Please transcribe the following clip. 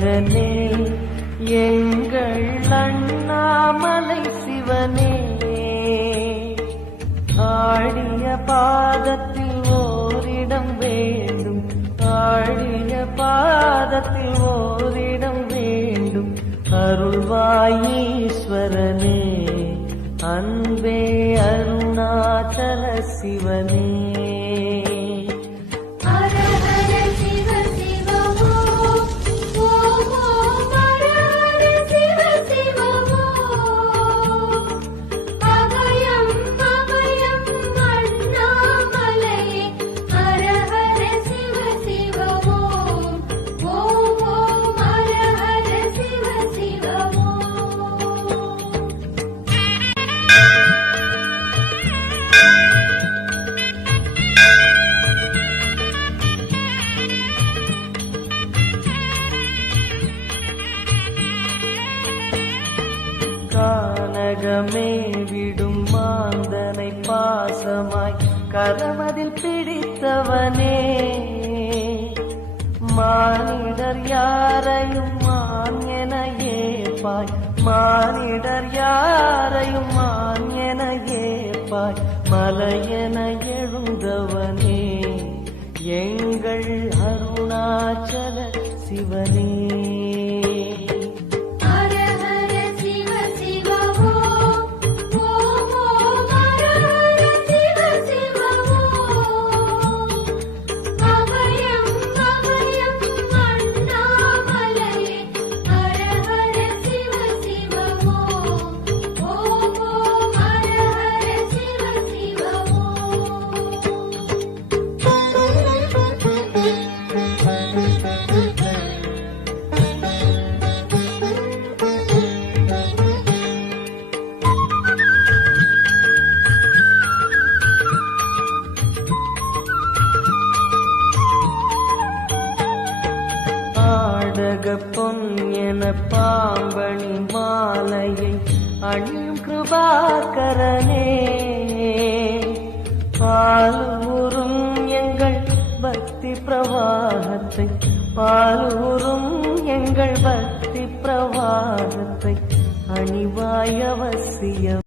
மகனே எங்கள் அண்ணாமலை சிவனே, ஆடிய பாதத்தில் ஓரிடம் வேண்டும், ஆடிய பாதத்தில் ஓரிடம் வேண்டும். அருள்வாயீஸ்வரனே, அன்பே அருணாச்சல சிவனே. கானகமே விடும் மாந்தனை பாசமாய் கரமதில் பிடித்தவனே, மானிடர் யாரையும் மான் என ஏற்பாய், மானிடர் யாரையும் மான் என ஏற்பாய். மலையென எழுந்தவனே எங்கள் அருணாச்சல சிவனே. பொன் என பாம்பணி மாலையை அணியும் கிருபாகரனே, பாலூரும் எங்கள் பக்தி பிரவாகத்தை, பாலூரும் எங்கள் பக்தி பிரவாகத்தை அணிவாய் அவசியம்.